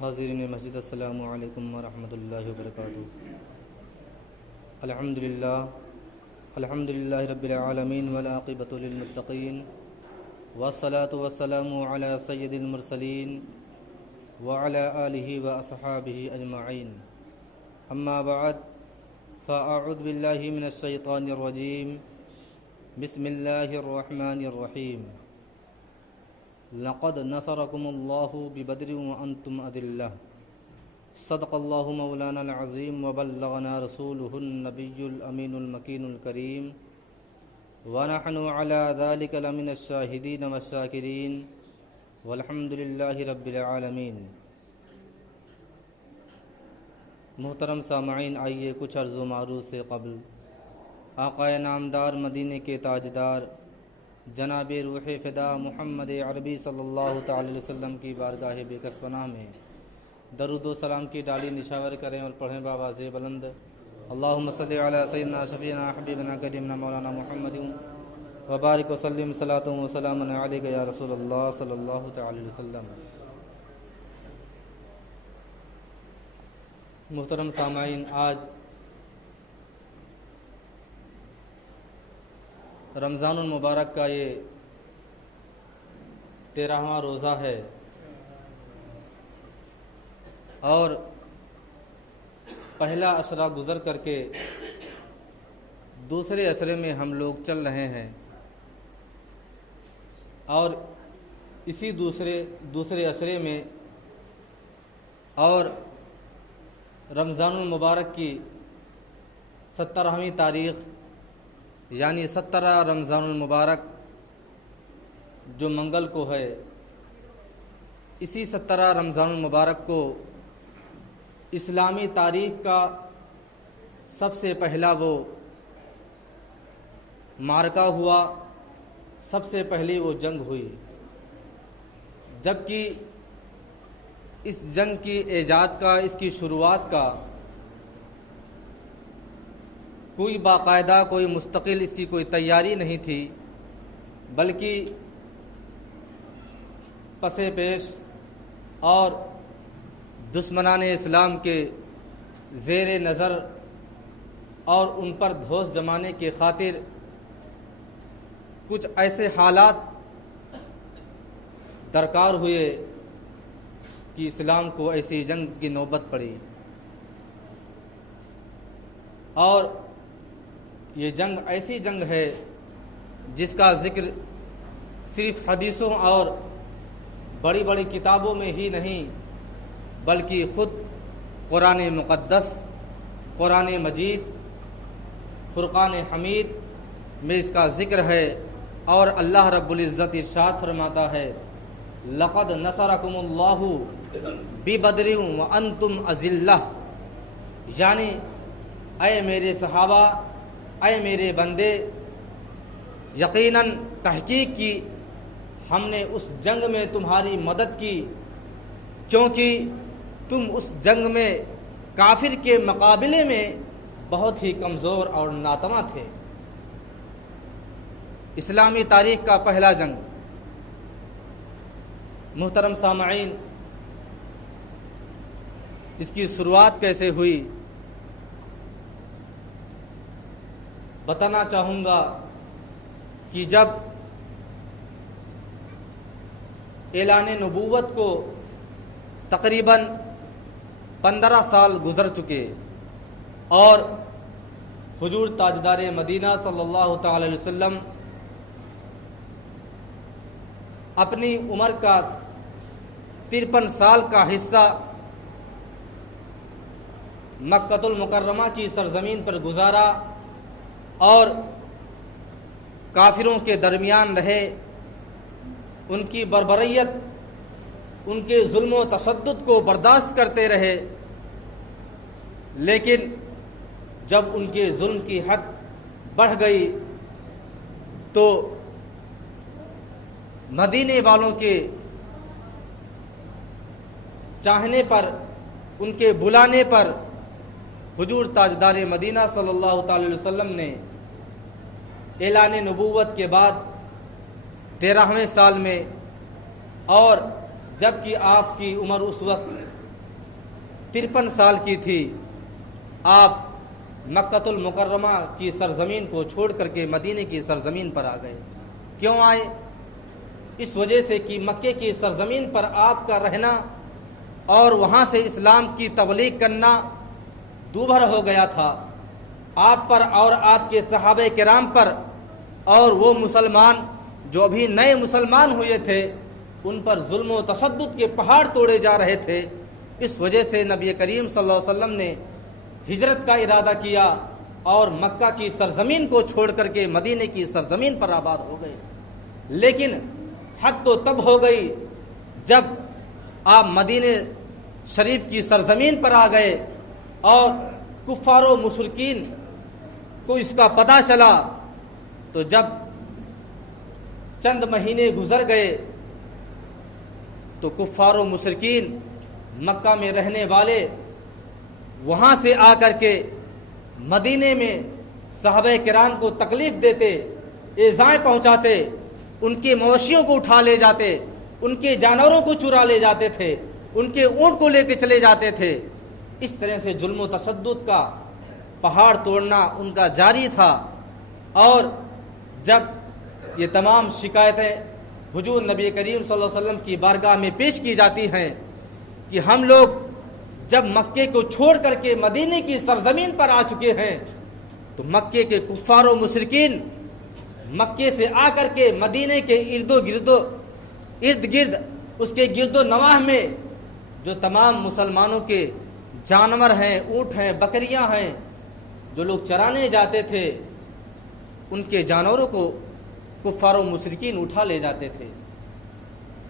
حاضرین مسجد السلام علیکم ورحمۃ اللہ وبرکاتہ۔ الحمدللہ رب العالمین والعاقبۃ للمتقین والصلاة والسلام علی سید المرسلین وعلی آلہ واصحابہ اجمعین، اما بعد فاعوذ باللہ من الشیطان الرجیم، بسم اللہ الرحمن الرحیم۔ لقد نصرکم اللہ ببدر وانتم اذلہ، صدق اللہ مولانا العظیم وبلغنا رسولہ النبی الامین المکین الکریم، ونحن علی ذلک لمن الشاہدین والشاکرین، والحمد للہ رب العالمین۔ محترم سامعین، آئیے کچھ عرض و معروض سے قبل آقا نامدار مدینے کے تاجدار جناب روح فدا محمد عربی صلی اللہ تعالی علیہ وسلم کی بارگاہ بے کس پناہ میں درود و سلام کی ڈالی نشاور کریں اور پڑھیں بآواز بلند، اللہم صلی علی سیدنا شفیعنا حبیبنا کریمنا مولانا محمد وبارک وسلم صلاۃ و سلام علیک یا رسول اللہ صلی اللہ تعالی علیہ وسلم۔ محترم سامعین، آج رمضان المبارک کا یہ 13واں روزہ ہے اور پہلا عشرہ گزر کر کے دوسرے عشرے میں ہم لوگ چل رہے ہیں، اور اسی دوسرے عشرے میں اور رمضان المبارک کی 17ویں تاریخ یعنی 17 رمضان المبارک جو منگل کو ہے، اسی 17 رمضان المبارک کو اسلامی تاریخ کا سب سے پہلا وہ معرکہ ہوا، سب سے پہلی وہ جنگ ہوئی، جبکہ اس جنگ کی ایجاد کا، اس کی شروعات کا کوئی باقاعدہ، کوئی مستقل اس کی کوئی تیاری نہیں تھی، بلکہ پس پیش اور دشمنان اسلام کے زیر نظر اور ان پر دھوس جمانے کی خاطر کچھ ایسے حالات درکار ہوئے کہ اسلام کو ایسی جنگ کی نوبت پڑی، اور یہ جنگ ایسی جنگ ہے جس کا ذکر صرف حدیثوں اور بڑی بڑی کتابوں میں ہی نہیں، بلکہ خود قرآن مقدس، قرآن مجید، فرقان حمید میں اس کا ذکر ہے، اور اللہ رب العزت ارشاد فرماتا ہے، لقد نصرکم اللہ ببدر وانتم اذلہ، یعنی اے میرے صحابہ، اے میرے بندے، یقیناً تحقیق کی ہم نے اس جنگ میں تمہاری مدد کی، کیونکہ تم اس جنگ میں کافر کے مقابلے میں بہت ہی کمزور اور ناتواں تھے۔ اسلامی تاریخ کا پہلا جنگ۔ محترم سامعین، اس کی شروعات کیسے ہوئی بتانا چاہوں گا کہ جب اعلان نبوت کو تقریباً 15 سال گزر چکے اور حضور تاجدار مدینہ صلی اللہ تعالی علیہ وسلم اپنی عمر کا 53 سال کا حصہ مکۃ المکرمہ کی سرزمین پر گزارا اور کافروں کے درمیان رہے، ان کی بربریت، ان کے ظلم و تشدد کو برداشت کرتے رہے، لیکن جب ان کے ظلم کی حد بڑھ گئی تو مدینے والوں کے چاہنے پر، ان کے بلانے پر حضور تاجدار مدینہ صلی اللہ تعالی علیہ وسلم نے اعلان نبوت کے بعد 13ویں سال میں، اور جب کہ آپ کی عمر اس وقت 53 سال کی تھی، آپ مکۃ المکرمہ کی سرزمین کو چھوڑ کر کے مدینے کی سرزمین پر آ گئے۔ کیوں آئے؟ اس وجہ سے کہ مکے کی سرزمین پر آپ کا رہنا اور وہاں سے اسلام کی تبلیغ کرنا دوبھر ہو گیا تھا۔ آپ پر اور آپ کے صحابہ کرام پر اور وہ مسلمان جو ابھی نئے مسلمان ہوئے تھے ان پر ظلم و تشدد کے پہاڑ توڑے جا رہے تھے۔ اس وجہ سے نبی کریم صلی اللہ علیہ وسلم نے ہجرت کا ارادہ کیا اور مکہ کی سرزمین کو چھوڑ کر کے مدینے کی سرزمین پر آباد ہو گئے۔ لیکن حد تو تب ہو گئی جب آپ مدینے شریف کی سرزمین پر آ گئے اور کفار و مشرکین کو اس کا پتہ چلا، تو جب چند مہینے گزر گئے تو کفار و مشرکین مکہ میں رہنے والے وہاں سے آ کر کے مدینے میں صحابہ کرام کو تکلیف دیتے، ایذائیں پہنچاتے، ان کے مویشیوں کو اٹھا لے جاتے، ان کے جانوروں کو چرا لے جاتے تھے، ان کے اونٹ کو لے کے چلے جاتے تھے۔ اس طرح سے ظلم و تشدد کا پہاڑ توڑنا ان کا جاری تھا۔ اور جب یہ تمام شکایتیں حضور نبی کریم صلی اللہ علیہ وسلم کی بارگاہ میں پیش کی جاتی ہیں کہ ہم لوگ جب مکے کو چھوڑ کر کے مدینے کی سرزمین پر آ چکے ہیں تو مکے کے کفار و مشرکین مکے سے آ کر کے مدینے کے ارد گرد اس کے گرد و نواح میں جو تمام مسلمانوں کے جانور ہیں، اونٹ ہیں، بکریاں ہیں، جو لوگ چرانے جاتے تھے، ان کے جانوروں کو کفار و مشرکین اٹھا لے جاتے تھے۔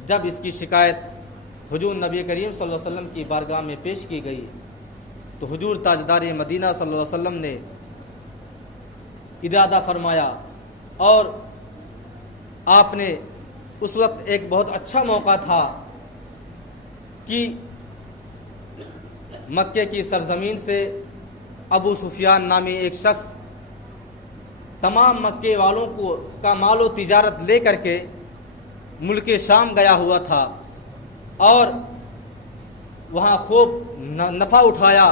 جب اس کی شکایت حضور نبی کریم صلی اللہ علیہ وسلم کی بارگاہ میں پیش کی گئی تو حضور تاجدار مدینہ صلی اللہ علیہ وسلم نے ارادہ فرمایا، اور آپ نے اس وقت ایک بہت اچھا موقع تھا کہ مکے کی سرزمین سے ابو سفیان نامی ایک شخص تمام مکے والوں کو کا مال و تجارت لے کر کے ملک شام گیا ہوا تھا اور وہاں خوب نفع اٹھایا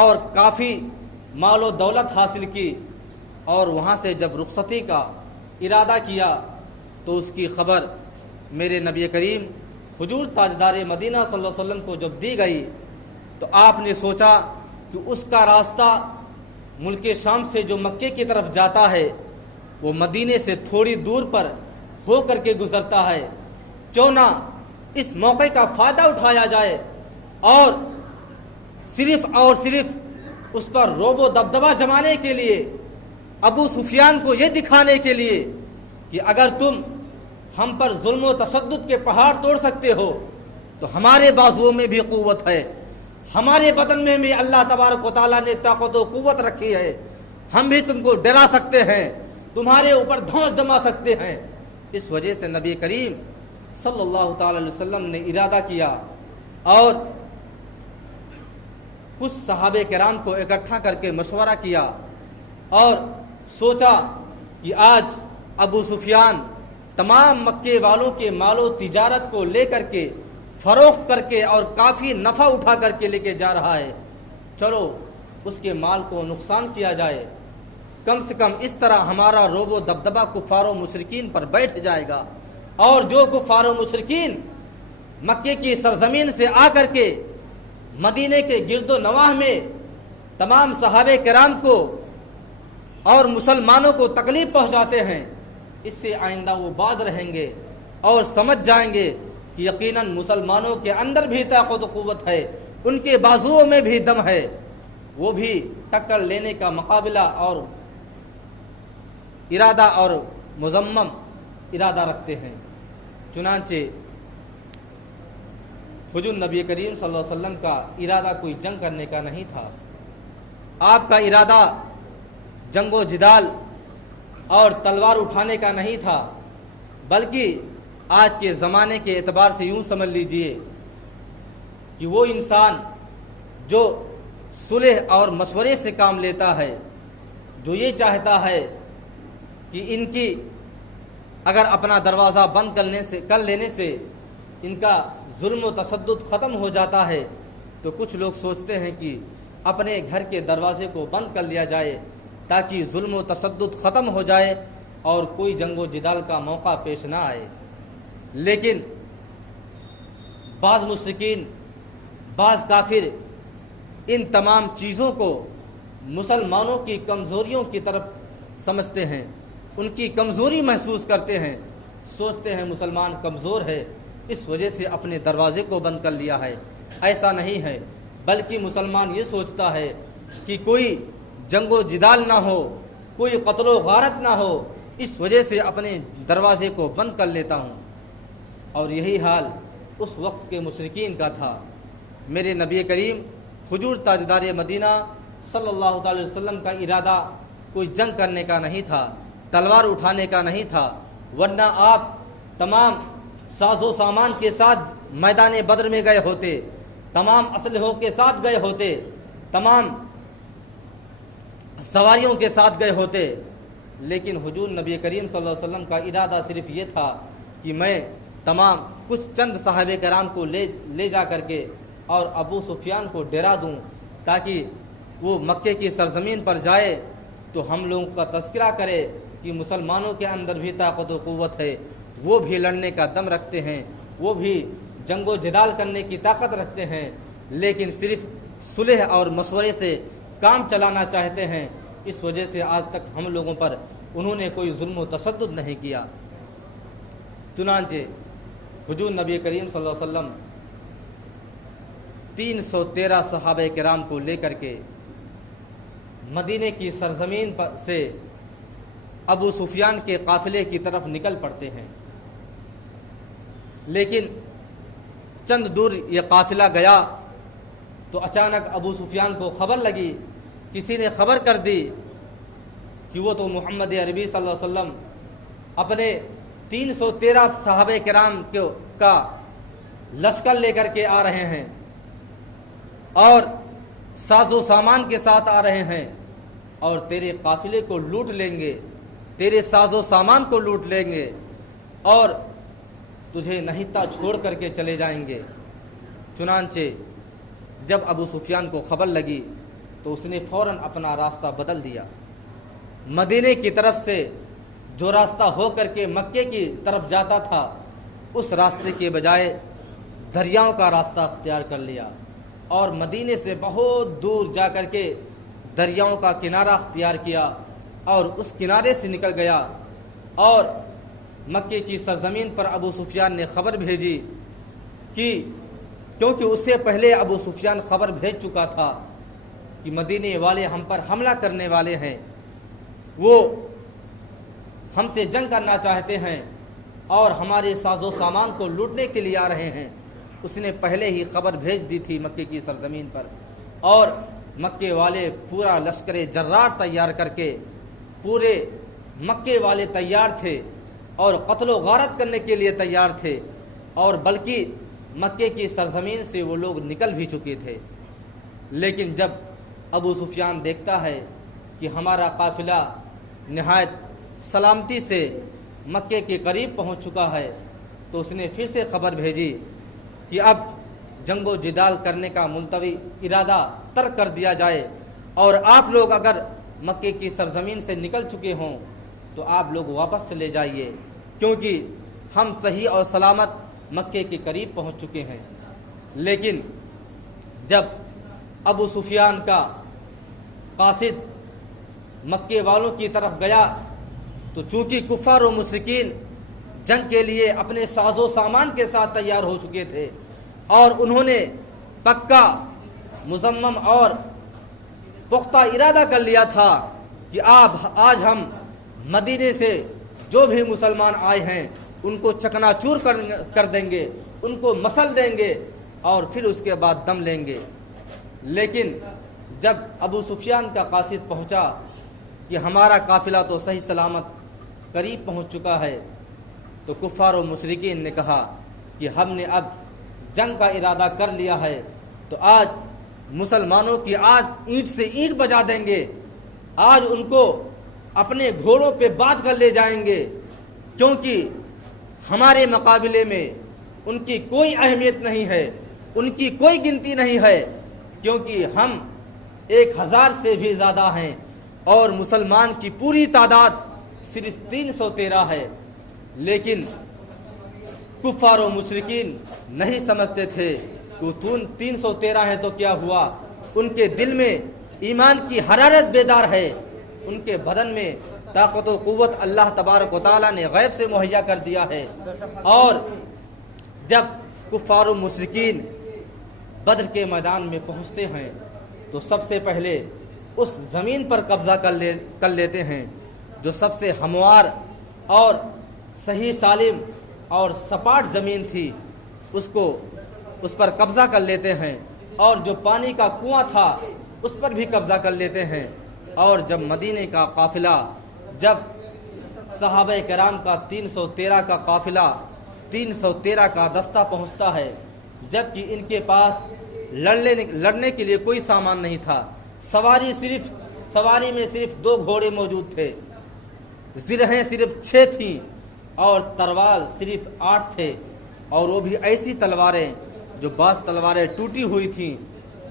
اور کافی مال و دولت حاصل کی، اور وہاں سے جب رخصتی کا ارادہ کیا تو اس کی خبر میرے نبی کریم حضور تاجدار مدینہ صلی اللہ علیہ وسلم کو جب دی گئی تو آپ نے سوچا کہ اس کا راستہ ملک شام سے جو مکے کی طرف جاتا ہے وہ مدینے سے تھوڑی دور پر ہو کر کے گزرتا ہے، کیوں نہ اس موقع کا فائدہ اٹھایا جائے اور صرف اس پر روب و دبدبہ جمانے کے لیے، ابو سفیان کو یہ دکھانے کے لیے کہ اگر تم ہم پر ظلم و تشدد کے پہاڑ توڑ سکتے ہو تو ہمارے بازوؤں میں بھی قوت ہے، ہمارے بدن میں بھی اللہ تبارک و تعالیٰ نے طاقت و قوت رکھی ہے، ہم بھی تم کو ڈرا سکتے ہیں، تمہارے اوپر دھونس جما سکتے ہیں۔ اس وجہ سے نبی کریم صلی اللہ تعالی علیہ وسلم نے ارادہ کیا اور کچھ صحابہ کرام کو اکٹھا کر کے مشورہ کیا اور سوچا کہ آج ابو سفیان تمام مکے والوں کے مال و تجارت کو لے کر کے فروخت کر کے اور کافی نفع اٹھا کر کے لے کے جا رہا ہے، چلو اس کے مال کو نقصان کیا جائے، کم سے کم اس طرح ہمارا روب و دبدبہ کفار و مشرکین پر بیٹھ جائے گا، اور جو کفار و مشرکین مکے کی سرزمین سے آ کر کے مدینے کے گرد و نواح میں تمام صحابہ کرام کو اور مسلمانوں کو تکلیف پہنچاتے ہیں، اس سے آئندہ وہ باز رہیں گے اور سمجھ جائیں گے کہ یقیناً مسلمانوں کے اندر بھی طاقت و قوت ہے، ان کے بازوؤں میں بھی دم ہے، وہ بھی ٹکر لینے کا مقابلہ اور ارادہ اور مذمم ارادہ رکھتے ہیں۔ چنانچہ حضور نبی کریم صلی اللہ علیہ وسلم کا ارادہ کوئی جنگ کرنے کا نہیں تھا، آپ کا ارادہ جنگ و جدال اور تلوار اٹھانے کا نہیں تھا، بلکہ آج کے زمانے کے اعتبار سے یوں سمجھ لیجئے کہ وہ انسان جو صلح اور مشورے سے کام لیتا ہے، جو یہ چاہتا ہے کہ ان کی اگر اپنا دروازہ بند کر لینے سے ان کا ظلم و تشدد ختم ہو جاتا ہے، تو کچھ لوگ سوچتے ہیں کہ اپنے گھر کے دروازے کو بند کر لیا جائے تاکہ ظلم و تشدد ختم ہو جائے اور کوئی جنگ و جدال کا موقع پیش نہ آئے۔ لیکن بعض مشرکین، بعض کافر ان تمام چیزوں کو مسلمانوں کی کمزوریوں کی طرف سمجھتے ہیں، ان کی کمزوری محسوس کرتے ہیں، سوچتے ہیں مسلمان کمزور ہے اس وجہ سے اپنے دروازے کو بند کر لیا ہے۔ ایسا نہیں ہے، بلکہ مسلمان یہ سوچتا ہے کہ کوئی جنگ و جدال نہ ہو، کوئی قتل و غارت نہ ہو، اس وجہ سے اپنے دروازے کو بند کر لیتا ہوں۔ اور یہی حال اس وقت کے مشرکین کا تھا۔ میرے نبی کریم حضور تاجدار مدینہ صلی اللہ تعالی وسلم کا ارادہ کوئی جنگ کرنے کا نہیں تھا، تلوار اٹھانے کا نہیں تھا، ورنہ آپ تمام ساز و سامان کے ساتھ میدان بدر میں گئے ہوتے، تمام اسلحوں کے ساتھ گئے ہوتے، تمام سواریوں کے ساتھ گئے ہوتے۔ لیکن حضور نبی کریم صلی اللہ علیہ وسلم کا ارادہ صرف یہ تھا کہ میں تمام کچھ چند صحابہ کرام کو لے جا کر کے اور ابو سفیان کو ڈرا دوں تاکہ وہ مکے کی سرزمین پر جائے تو ہم لوگوں کا تذکرہ کرے کہ مسلمانوں کے اندر بھی طاقت و قوت ہے، وہ بھی لڑنے کا دم رکھتے ہیں، وہ بھی جنگ و جدال کرنے کی طاقت رکھتے ہیں، لیکن صرف صلح اور مشورے سے کام چلانا چاہتے ہیں۔ اس وجہ سے آج تک ہم لوگوں پر انہوں نے کوئی ظلم و تشدد نہیں کیا۔ چنانچہ حضور نبی کریم صلی اللہ علیہ وسلم 313 صحابہ کرام کو لے کر کے مدینے کی سرزمین پر سے ابو سفیان کے قافلے کی طرف نکل پڑتے ہیں۔ لیکن چند دور یہ قافلہ گیا تو اچانک ابو سفیان کو خبر لگی، کسی نے خبر کر دی کہ وہ تو محمد عربی صلی اللہ علیہ وسلم اپنے 313 صحابہ کرام کا لشکر لے کر کے آ رہے ہیں اور ساز و سامان کے ساتھ آ رہے ہیں اور تیرے قافلے کو لوٹ لیں گے، تیرے ساز و سامان کو لوٹ لیں گے اور تجھے نہتا چھوڑ کر کے چلے جائیں گے۔ چنانچہ جب ابو سفیان کو خبر لگی تو اس نے فوراً اپنا راستہ بدل دیا، مدینے کی طرف سے جو راستہ ہو کر کے مکے کی طرف جاتا تھا اس راستے کے بجائے دریاؤں کا راستہ اختیار کر لیا اور مدینے سے بہت دور جا کر کے دریاؤں کا کنارہ اختیار کیا اور اس کنارے سے نکل گیا اور مکے کی سرزمین پر ابو سفیان نے خبر بھیجی کہ کیونکہ اس سے پہلے ابو سفیان خبر بھیج چکا تھا کہ مدینے والے ہم پر حملہ کرنے والے ہیں، وہ ہم سے جنگ کرنا چاہتے ہیں اور ہمارے ساز و سامان کو لوٹنے کے لیے آ رہے ہیں۔ اس نے پہلے ہی خبر بھیج دی تھی مکے کی سرزمین پر اور مکے والے پورا لشکر جرار تیار کر کے پورے مکے والے تیار تھے اور قتل و غارت کرنے کے لیے تیار تھے اور بلکہ مکے کی سرزمین سے وہ لوگ نکل بھی چکے تھے۔ لیکن جب ابو سفیان دیکھتا ہے کہ ہمارا قافلہ نہایت سلامتی سے مکے کے قریب پہنچ چکا ہے تو اس نے پھر سے خبر بھیجی کہ اب جنگ و جدال کرنے کا ملتوی ارادہ ترک کر دیا جائے اور آپ لوگ اگر مکے کی سرزمین سے نکل چکے ہوں تو آپ لوگ واپس چلے جائیے کیونکہ ہم صحیح اور سلامت مکے کے قریب پہنچ چکے ہیں۔ لیکن جب ابو سفیان کا قاصد مکے والوں کی طرف گیا تو چونکہ کفار و مشرکین جنگ کے لیے اپنے ساز و سامان کے ساتھ تیار ہو چکے تھے اور انہوں نے پکا مصمم اور پختہ ارادہ کر لیا تھا کہ آج ہم مدینے سے جو بھی مسلمان آئے ہیں ان کو چکنا چور کر دیں گے، ان کو مسل دیں گے اور پھر اس کے بعد دم لیں گے۔ لیکن جب ابو سفیان کا قاصد پہنچا کہ ہمارا قافلہ تو صحیح سلامت قریب پہنچ چکا ہے تو کفار و مشرکین نے کہا کہ ہم نے اب جنگ کا ارادہ کر لیا ہے تو آج مسلمانوں کی آج اینٹ سے اینٹ بجا دیں گے، آج ان کو اپنے گھوڑوں پہ باندھ کر لے جائیں گے کیونکہ ہمارے مقابلے میں ان کی کوئی اہمیت نہیں ہے، ان کی کوئی گنتی نہیں ہے، کیونکہ ہم 1000 سے بھی زیادہ ہیں اور مسلمان کی پوری تعداد صرف 313 ہے۔ لیکن کفار و مشرکین نہیں سمجھتے تھے کہ 313 ہے تو کیا ہوا، ان کے دل میں ایمان کی حرارت بیدار ہے، ان کے بدن میں طاقت و قوت اللہ تبارک و تعالیٰ نے غیب سے مہیا کر دیا ہے۔ اور جب کفار و مشرکین بدر کے میدان میں پہنچتے ہیں تو سب سے پہلے اس زمین پر قبضہ کر لیتے ہیں جو سب سے ہموار اور صحیح سالم اور سپاٹ زمین تھی، اس پر قبضہ کر لیتے ہیں، اور جو پانی کا کنواں تھا اس پر بھی قبضہ کر لیتے ہیں۔ اور جب مدینے کا قافلہ، جب صحابہ کرام کا 313 کا قافلہ، 313 کا دستہ پہنچتا ہے، جبکہ ان کے پاس لڑنے کے لیے کوئی سامان نہیں تھا، سواری میں صرف 2 گھوڑے موجود تھے، زرہیں صرف 6 تھیں اور تلوار صرف 8 تھے، اور وہ بھی ایسی تلواریں جو بعض تلواریں ٹوٹی ہوئی تھیں،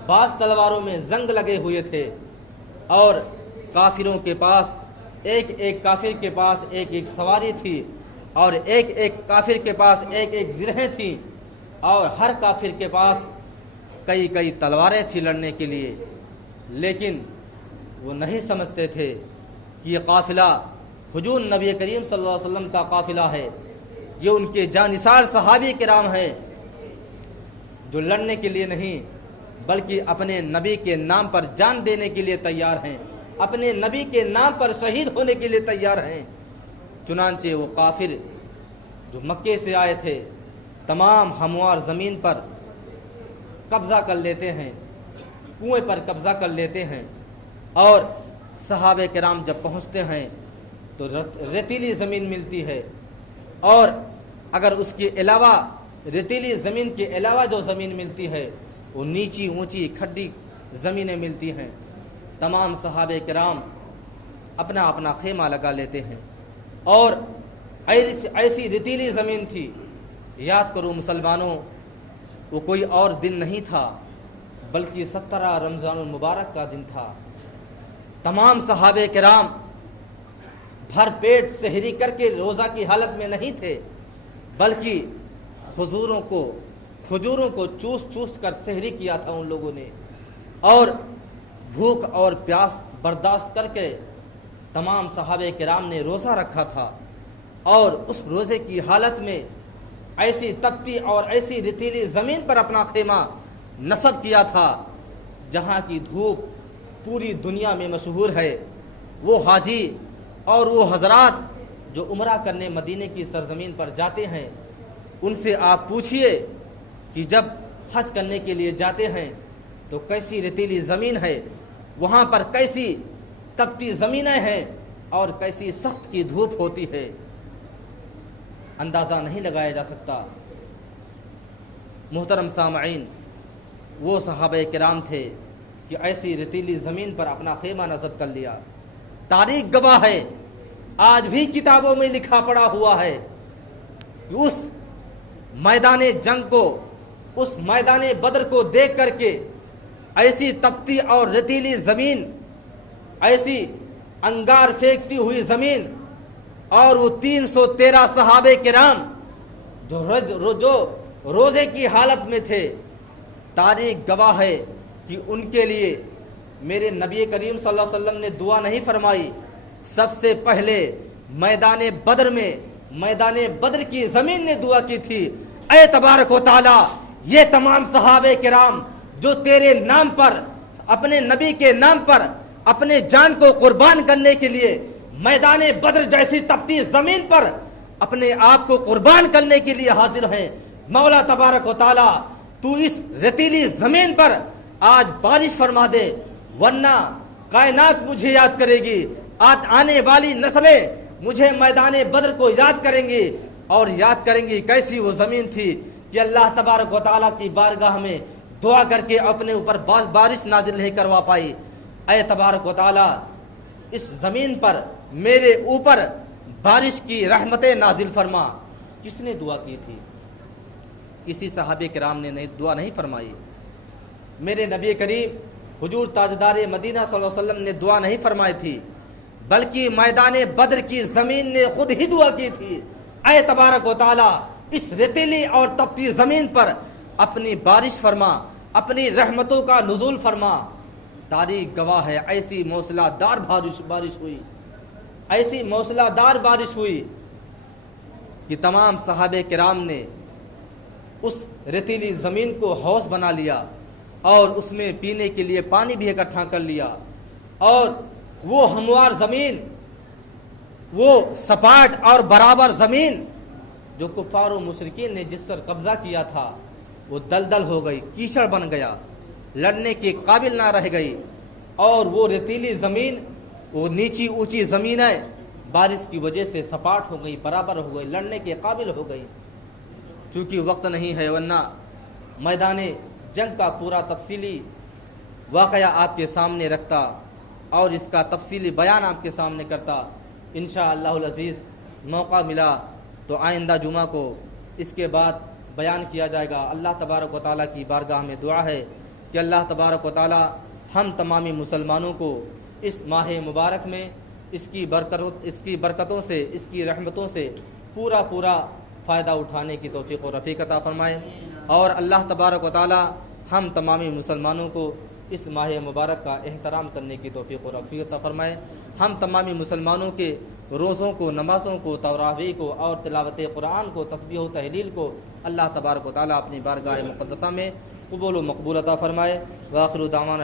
بعض تلواروں میں زنگ لگے ہوئے تھے، اور کافروں کے پاس ایک کافر کے پاس ایک سواری تھی، اور ایک کافر کے پاس ایک زرہیں تھیں، اور ہر کافر کے پاس کئی تلواریں تھیں لڑنے کے لیے۔ لیکن وہ نہیں سمجھتے تھے کہ یہ قافلہ حضور نبی کریم صلی اللہ علیہ وسلم کا قافلہ ہے، یہ ان کے جانثار صحابی کرام ہیں جو لڑنے کے لیے نہیں بلکہ اپنے نبی کے نام پر جان دینے کے لیے تیار ہیں، اپنے نبی کے نام پر شہید ہونے کے لیے تیار ہیں۔ چنانچہ وہ کافر جو مکے سے آئے تھے تمام ہموار زمین پر قبضہ کر لیتے ہیں، کنویں پر قبضہ کر لیتے ہیں، اور صحابہ کرام جب پہنچتے ہیں تو ریتیلی زمین ملتی ہے، اور اگر اس کے علاوہ ریتیلی زمین کے علاوہ جو زمین ملتی ہے وہ نیچی اونچی کھڈی زمینیں ملتی ہیں۔ تمام صحابہ کرام اپنا اپنا خیمہ لگا لیتے ہیں، اور ایسی ریتیلی زمین تھی، یاد کرو مسلمانوں، وہ کوئی اور دن نہیں تھا بلکہ 17 رمضان المبارک کا دن تھا۔ تمام صحابہ کرام بھر پیٹ سحری کر کے روزہ کی حالت میں نہیں تھے، بلکہ کھجوروں کو چوس کر سحری کیا تھا ان لوگوں نے، اور بھوک اور پیاس برداشت کر کے تمام صحابہ کرام نے روزہ رکھا تھا، اور اس روزے کی حالت میں ایسی تپتی اور ایسی ریتیلی زمین پر اپنا خیمہ نصب کیا تھا جہاں کی دھوپ پوری دنیا میں مشہور ہے۔ وہ حاجی اور وہ حضرات جو عمرہ کرنے مدینے کی سرزمین پر جاتے ہیں، ان سے آپ پوچھئے کہ جب حج کرنے کے لیے جاتے ہیں تو کیسی ریتیلی زمین ہے، وہاں پر کیسی تپتی زمینیں ہیں اور کیسی سخت کی دھوپ ہوتی ہے، اندازہ نہیں لگایا جا سکتا۔ محترم سامعین، وہ صحابہ کرام تھے کہ ایسی ریتیلی زمین پر اپنا خیمہ نصب کر لیا۔ تاریخ گواہ ہے، آج بھی کتابوں میں لکھا پڑا ہوا ہے کہ اس میدان جنگ کو، اس میدان بدر کو دیکھ کر کے ایسی تپتی اور ریتیلی زمین، ایسی انگار پھینکتی ہوئی زمین، اور وہ 313 صحابہ کرام جو روزے کی حالت میں تھے، تاریخ گواہ ہے کہ ان کے لیے میرے نبی کریم صلی اللہ علیہ وسلم نے دعا نہیں فرمائی، سب سے پہلے میدان بدر کی زمین نے دعا کی تھی، اے تبارک و تعالی، یہ تمام صحابہ کرام جو تیرے نام پر، اپنے نبی کے نام پر اپنے جان کو قربان کرنے کے لیے میدان بدر جیسی تپتی زمین پر اپنے آپ کو قربان کرنے کے لیے حاضر ہیں، مولا تبارک و تعالی تو اس ریتیلی زمین پر آج بارش فرما دے، ورنہ کائنات مجھے یاد کرے گی، آنے والی نسلیں مجھے میدان بدر کو یاد کریں گی، اور یاد کریں گی کیسی وہ زمین تھی کہ اللہ تبارک و تعالیٰ کی بارگاہ میں دعا کر کے اپنے اوپر بارش نازل نہیں کروا پائی۔ اے تبارک و تعالیٰ، اس زمین پر میرے اوپر بارش کی رحمتیں نازل فرما۔ کس نے دعا کی تھی؟ کسی صحابہ کرام نے دعا نہیں فرمائی. میرے نبی کریم حضور تاجدار مدینہ صلی اللہ علیہ وسلم نے دعا نہیں فرمائی تھی، بلکہ میدان بدر کی زمین نے خود ہی دعا کی تھی، اے تبارک و تعالی اس ریتیلی اور تپتی زمین پر اپنی بارش فرما، اپنی رحمتوں کا نزول فرما. تاریخ گواہ ہے ایسی موسلا دار بارش ہوئی، ایسی موسلا دار بارش ہوئی کہ تمام صحابہ کرام نے اس ریتیلی زمین کو حوض بنا لیا اور اس میں پینے کے لیے پانی بھی اکٹھا کر لیا. اور وہ ہموار زمین، وہ سپاٹ اور برابر زمین جو کفار و مشرکین نے جس پر قبضہ کیا تھا وہ دلدل ہو گئی، کیچڑ بن گیا، لڑنے کے قابل نہ رہ گئی. اور وہ ریتیلی زمین، وہ نیچی اونچی زمینیں بارش کی وجہ سے سپاٹ ہو گئی، برابر ہو گئی، لڑنے کے قابل ہو گئی. چونکہ وقت نہیں ہے ورنہ میدان جنگ کا پورا تفصیلی واقعہ آپ کے سامنے رکھتا اور اس کا تفصیلی بیان آپ کے سامنے کرتا. انشاءاللہ العزیز موقع ملا تو آئندہ جمعہ کو اس کے بعد بیان کیا جائے گا. اللہ تبارک و تعالیٰ کی بارگاہ میں دعا ہے کہ اللہ تبارک و تعالیٰ ہم تمامی مسلمانوں کو اس ماہ مبارک میں اس کی برکتوں سے، اس کی رحمتوں سے پورا فائدہ اٹھانے کی توفیق و رفیق عطا فرمائے. اور اللہ تبارک و تعالیٰ ہم تمامی مسلمانوں کو اس ماہ مبارک کا احترام کرنے کی توفیق و رفیق عطا فرمائے. ہم تمامی مسلمانوں کے روزوں کو، نمازوں کو، تراویح کو اور تلاوت قرآن کو، تسبیح و تحلیل کو اللہ تبارک و تعالیٰ اپنی بارگاہ مقدسہ میں قبول و مقبول عطا فرمائے. وآخر دعوانا